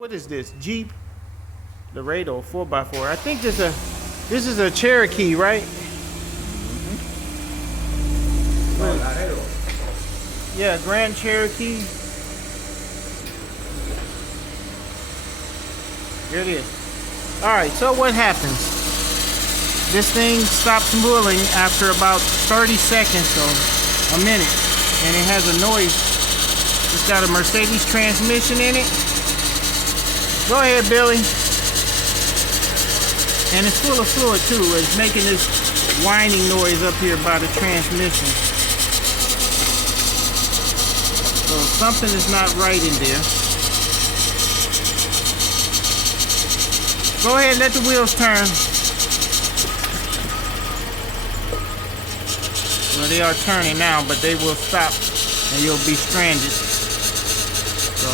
What is this? Jeep Laredo 4x4. I think this is a Cherokee, right? No, Laredo. Yeah, Grand Cherokee. Here it is. Alright, so what happens? This thing stops moving after about 30 seconds or a minute. And it has a noise. It's got a Mercedes transmission in it. Go ahead, Billy. And it's full of fluid too. It's making this whining noise up here by the transmission. So something is not right in there. Go ahead, let the wheels turn. Well, they are turning now, but they will stop and you'll be stranded. So